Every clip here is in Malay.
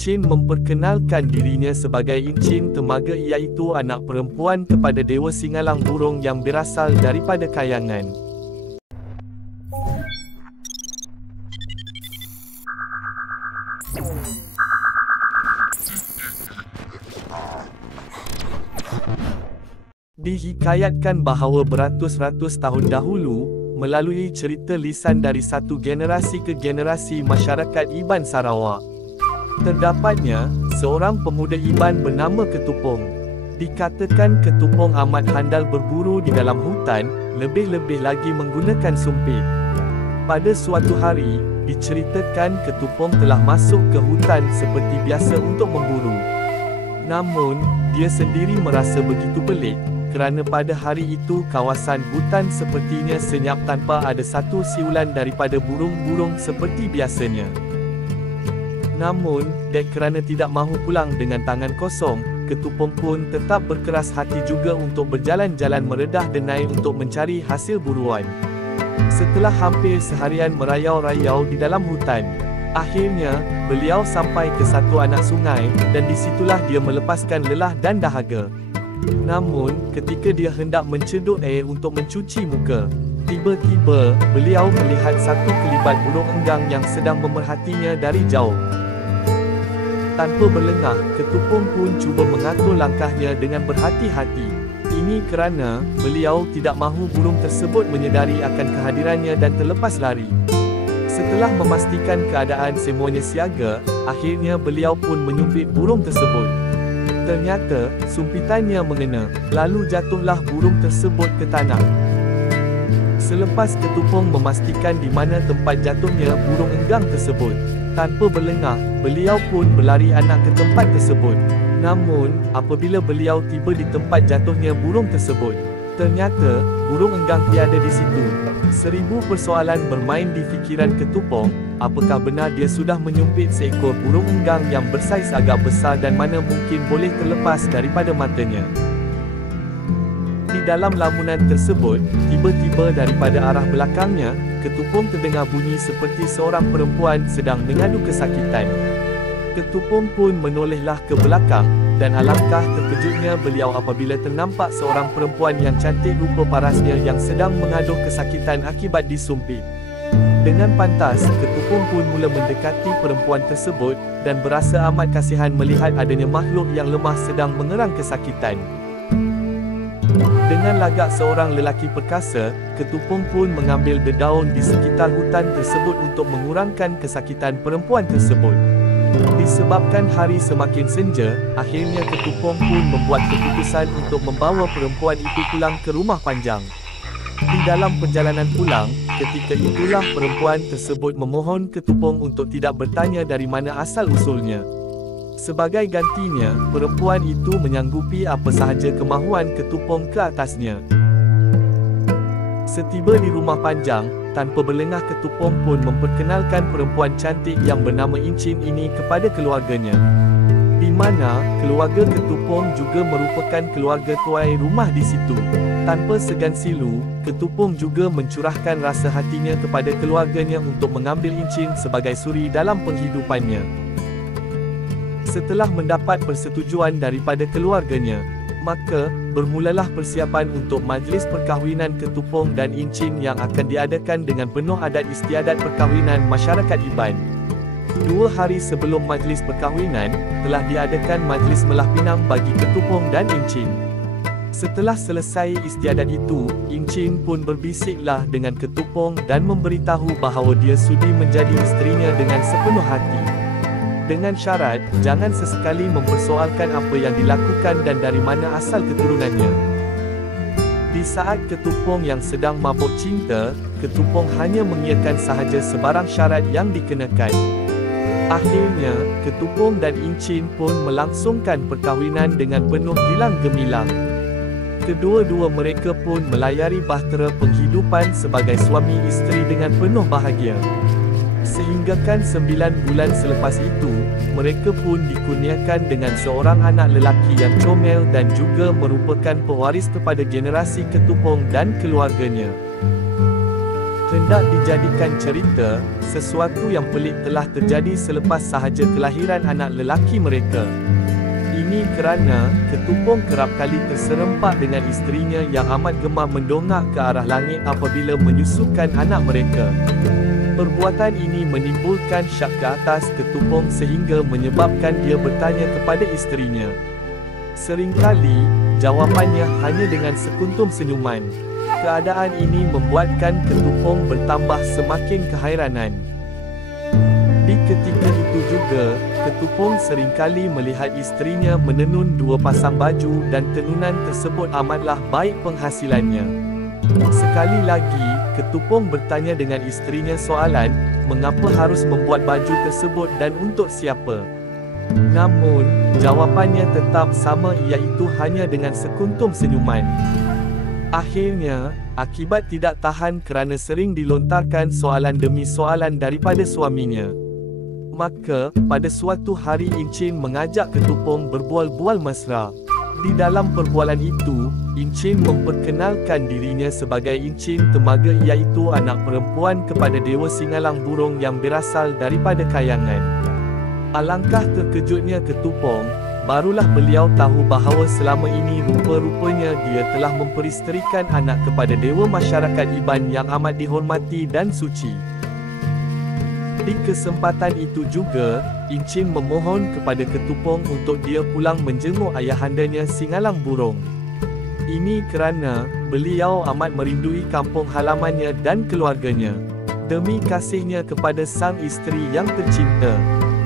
Incin memperkenalkan dirinya sebagai Incin Temaga, iaitu anak perempuan kepada Dewa Singalang Burung yang berasal daripada Kayangan. Dihikayatkan bahawa beratus-ratus tahun dahulu, melalui cerita lisan dari satu generasi ke generasi masyarakat Iban Sarawak, terdapatnya seorang pemuda Iban bernama Ketupong. Dikatakan Ketupong amat handal berburu di dalam hutan, lebih-lebih lagi menggunakan sumpit. Pada suatu hari, diceritakan Ketupong telah masuk ke hutan seperti biasa untuk memburu. Namun, dia sendiri merasa begitu pelik, kerana pada hari itu kawasan hutan sepertinya senyap tanpa ada satu siulan daripada burung-burung seperti biasanya. Namun, kerana tidak mahu pulang dengan tangan kosong, Ketupong pun tetap berkeras hati juga untuk berjalan-jalan meredah denai untuk mencari hasil buruan. Setelah hampir seharian merayau-rayau di dalam hutan, akhirnya, beliau sampai ke satu anak sungai, dan disitulah dia melepaskan lelah dan dahaga. Namun, ketika dia hendak menceduk air untuk mencuci muka, tiba-tiba, beliau melihat satu kelibat burung enggang yang sedang memerhatinya dari jauh. Tanpa berlengah, Ketupong pun cuba mengatur langkahnya dengan berhati-hati. Ini kerana, beliau tidak mahu burung tersebut menyedari akan kehadirannya dan terlepas lari. Setelah memastikan keadaan semuanya siaga, akhirnya beliau pun menyumpit burung tersebut. Ternyata, sumpitannya mengena, lalu jatuhlah burung tersebut ke tanah. Selepas Ketupong memastikan di mana tempat jatuhnya burung enggang tersebut, tanpa berlengah, beliau pun berlari anak ke tempat tersebut. Namun, apabila beliau tiba di tempat jatuhnya burung tersebut, ternyata, burung enggang tiada di situ. 1000 persoalan bermain di fikiran Ketupong. Apakah benar dia sudah menyumpit seekor burung enggang yang bersaiz agak besar dan mana mungkin boleh terlepas daripada matanya? Di dalam lamunan tersebut, tiba-tiba daripada arah belakangnya, Ketupong terdengar bunyi seperti seorang perempuan sedang mengadu kesakitan. Ketupong pun menolehlah ke belakang, dan alangkah terkejutnya beliau apabila ternampak seorang perempuan yang cantik rupa parasnya yang sedang mengaduh kesakitan akibat disumpit. Dengan pantas, Ketupong pun mula mendekati perempuan tersebut, dan berasa amat kasihan melihat adanya makhluk yang lemah sedang mengerang kesakitan. Dengan lagak seorang lelaki perkasa, Ketupong pun mengambil dedaun di sekitar hutan tersebut untuk mengurangkan kesakitan perempuan tersebut. Disebabkan hari semakin senja, akhirnya Ketupong pun membuat keputusan untuk membawa perempuan itu pulang ke rumah panjang. Di dalam perjalanan pulang, ketika itulah perempuan tersebut memohon Ketupong untuk tidak bertanya dari mana asal-usulnya. Sebagai gantinya, perempuan itu menyanggupi apa sahaja kemahuan Ketupong ke atasnya. Setiba di rumah panjang, tanpa berlengah Ketupong pun memperkenalkan perempuan cantik yang bernama Incin ini kepada keluarganya. Di mana, keluarga Ketupong juga merupakan keluarga tuai rumah di situ. Tanpa segan silu, Ketupong juga mencurahkan rasa hatinya kepada keluarganya untuk mengambil Incin sebagai suri dalam penghidupannya. Setelah mendapat persetujuan daripada keluarganya, maka, bermulalah persiapan untuk majlis perkahwinan Ketupong dan Incin yang akan diadakan dengan penuh adat istiadat perkahwinan masyarakat Iban. 2 hari sebelum majlis perkahwinan, telah diadakan majlis melah pinang bagi Ketupong dan Incin. Setelah selesai istiadat itu, Incin pun berbisiklah dengan Ketupong dan memberitahu bahawa dia sudi menjadi isterinya dengan sepenuh hati. Dengan syarat, jangan sesekali mempersoalkan apa yang dilakukan dan dari mana asal keturunannya. Di saat Ketupong yang sedang mabuk cinta, Ketupong hanya mengiyakan sahaja sebarang syarat yang dikenakan. Akhirnya, Ketupong dan Incin pun melangsungkan perkahwinan dengan penuh gilang gemilang. Kedua-dua mereka pun melayari bahtera penghidupan sebagai suami isteri dengan penuh bahagia. Sehinggakan 9 bulan selepas itu, mereka pun dikurniakan dengan seorang anak lelaki yang comel dan juga merupakan pewaris kepada generasi Ketupong dan keluarganya. Hendak dijadikan cerita, sesuatu yang pelik telah terjadi selepas sahaja kelahiran anak lelaki mereka. Ini kerana, Ketupong kerap kali terserempak dengan isterinya yang amat gemar mendongak ke arah langit apabila menyusukan anak mereka. Perbuatan ini menimbulkan syak ke atas Ketupong sehingga menyebabkan dia bertanya kepada isterinya. Seringkali, jawapannya hanya dengan sekuntum senyuman. Keadaan ini membuatkan Ketupong bertambah semakin kehairanan. Di ketika itu juga, Ketupong seringkali melihat isterinya menenun 2 pasang baju dan tenunan tersebut amatlah baik penghasilannya. Sekali lagi, Ketupong bertanya dengan isterinya soalan, mengapa harus membuat baju tersebut dan untuk siapa? Namun, jawapannya tetap sama, iaitu hanya dengan sekuntum senyuman. Akhirnya, akibat tidak tahan kerana sering dilontarkan soalan demi soalan daripada suaminya, maka, pada suatu hari Encik mengajak Ketupong berbual-bual mesra. Di dalam perbualan itu, Encik memperkenalkan dirinya sebagai Encik Temaga, iaitu anak perempuan kepada Dewa Singalang Burung yang berasal daripada Kayangan. Alangkah terkejutnya Ketupong, barulah beliau tahu bahawa selama ini rupa-rupanya dia telah memperisterikan anak kepada Dewa Masyarakat Iban yang amat dihormati dan suci. Di kesempatan itu juga, Encik memohon kepada Ketupong untuk dia pulang menjenguk ayahandanya Singalang Burung. Ini kerana, beliau amat merindui kampung halamannya dan keluarganya. Demi kasihnya kepada sang isteri yang tercinta,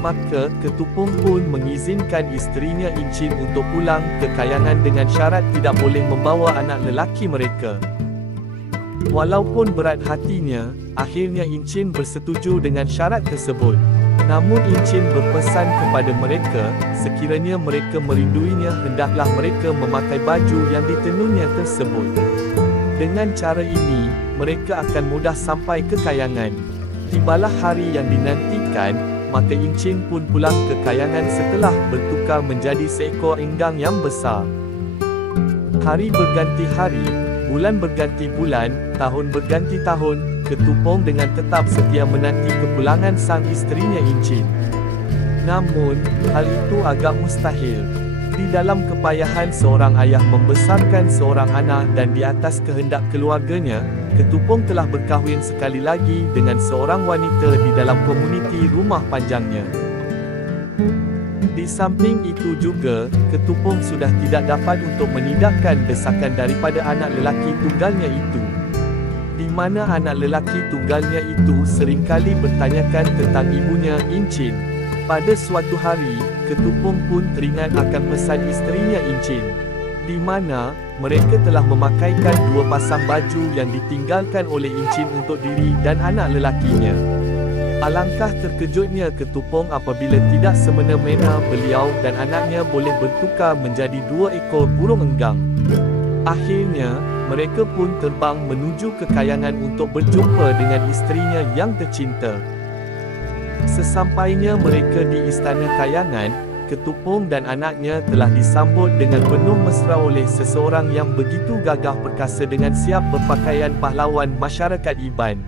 maka Ketupong pun mengizinkan isterinya Encik untuk pulang ke Kayangan dengan syarat tidak boleh membawa anak lelaki mereka. Walaupun berat hatinya, akhirnya Encik bersetuju dengan syarat tersebut. Namun Encik berpesan kepada mereka, sekiranya mereka merinduinya hendaklah mereka memakai baju yang ditenunnya tersebut. Dengan cara ini, mereka akan mudah sampai ke Kayangan. Tibalah hari yang dinantikan, maka Encik pun pulang ke Kayangan setelah bertukar menjadi seekor enggang yang besar. Hari berganti hari, bulan berganti bulan, tahun berganti tahun, Ketupong dengan tetap setia menanti kepulangan sang isterinya Encik. Namun, hal itu agak mustahil. Di dalam kepayahan seorang ayah membesarkan seorang anak dan di atas kehendak keluarganya, Ketupong telah berkahwin sekali lagi dengan seorang wanita di dalam komuniti rumah panjangnya. Di samping itu juga, Ketupong sudah tidak dapat untuk menidakkan desakan daripada anak lelaki tunggalnya itu, di mana anak lelaki tunggalnya itu seringkali bertanyakan tentang ibunya Encik. Pada suatu hari, Ketupong pun teringat akan pesan isterinya Encik, di mana mereka telah memakaikan 2 pasang baju yang ditinggalkan oleh Encik untuk diri dan anak lelakinya. Alangkah terkejutnya Ketupong apabila tidak semena-mena beliau dan anaknya boleh bertukar menjadi 2 ekor burung enggang. Akhirnya, mereka pun terbang menuju ke Kayangan untuk berjumpa dengan isterinya yang tercinta. Sesampainya mereka di Istana Kayangan, Ketupong dan anaknya telah disambut dengan penuh mesra oleh seseorang yang begitu gagah perkasa dengan siap berpakaian pahlawan masyarakat Iban.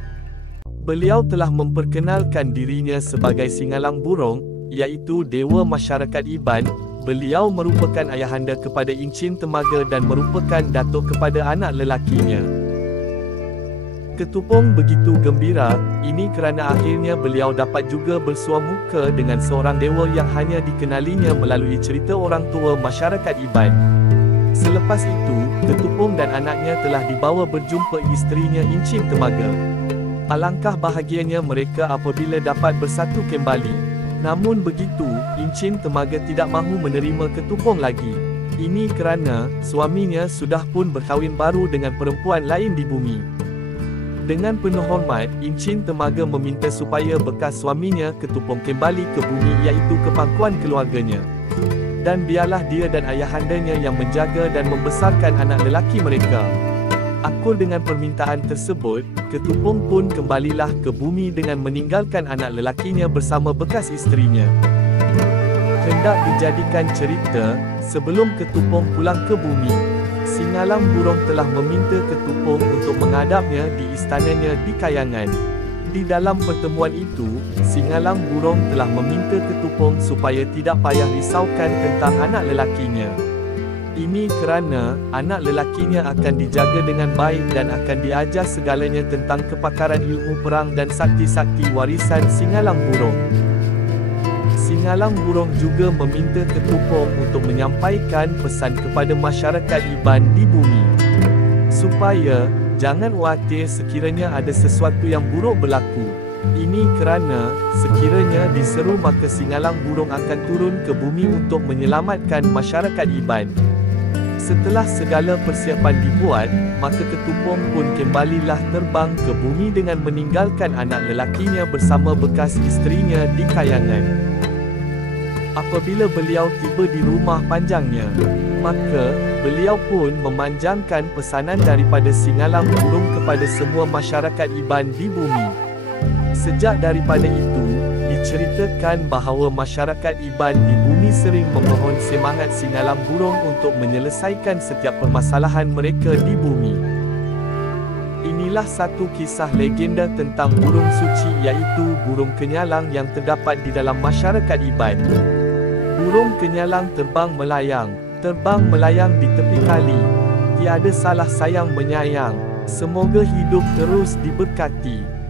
Beliau telah memperkenalkan dirinya sebagai Singalang Burung, iaitu Dewa Masyarakat Iban. Beliau merupakan ayahanda kepada Encik Temaga dan merupakan datuk kepada anak lelakinya. Ketupong begitu gembira, ini kerana akhirnya beliau dapat juga bersua muka dengan seorang dewa yang hanya dikenalinya melalui cerita orang tua masyarakat Iban. Selepas itu, Ketupong dan anaknya telah dibawa berjumpa isterinya Encik Temaga. Alangkah bahagianya mereka apabila dapat bersatu kembali. Namun begitu, Encik Temaga tidak mahu menerima Ketupong lagi. Ini kerana, suaminya sudah pun berkahwin baru dengan perempuan lain di bumi. Dengan penuh hormat, Encik Temaga meminta supaya bekas suaminya Ketupong kembali ke bumi, iaitu ke pangkuan keluarganya. Dan biarlah dia dan ayahandanya yang menjaga dan membesarkan anak lelaki mereka. Akur dengan permintaan tersebut, Ketupong pun kembalilah ke bumi dengan meninggalkan anak lelakinya bersama bekas isterinya. Hendak dijadikan cerita, sebelum Ketupong pulang ke bumi, Singalang burung telah meminta Ketupong untuk menghadapnya di istananya di Kayangan. Di dalam pertemuan itu, Singalang burung telah meminta Ketupong supaya tidak payah risaukan tentang anak lelakinya. Ini kerana anak lelakinya akan dijaga dengan baik dan akan diajar segalanya tentang kepakaran ilmu perang dan sakti-sakti warisan Singalang burung. Singalang burung juga meminta Ketupong untuk menyampaikan pesan kepada masyarakat Iban di bumi, supaya jangan khawatir sekiranya ada sesuatu yang buruk berlaku. Ini kerana sekiranya diseru maka Singalang burung akan turun ke bumi untuk menyelamatkan masyarakat Iban. Setelah segala persiapan dibuat, maka Ketupong pun kembalilah terbang ke bumi dengan meninggalkan anak lelakinya bersama bekas isterinya di Kayangan. Apabila beliau tiba di rumah panjangnya, maka beliau pun memanjangkan pesanan daripada Singalang burung kepada semua masyarakat Iban di bumi. Sejak daripada itu, diceritakan bahawa masyarakat Iban di bumi sering memohon semangat Singalang burung untuk menyelesaikan setiap permasalahan mereka di bumi. Inilah satu kisah legenda tentang burung suci, iaitu burung kenyalang yang terdapat di dalam masyarakat Iban. Burung kenyalang terbang melayang di tepi kali. Tiada salah sayang menyayang. Semoga hidup terus diberkati.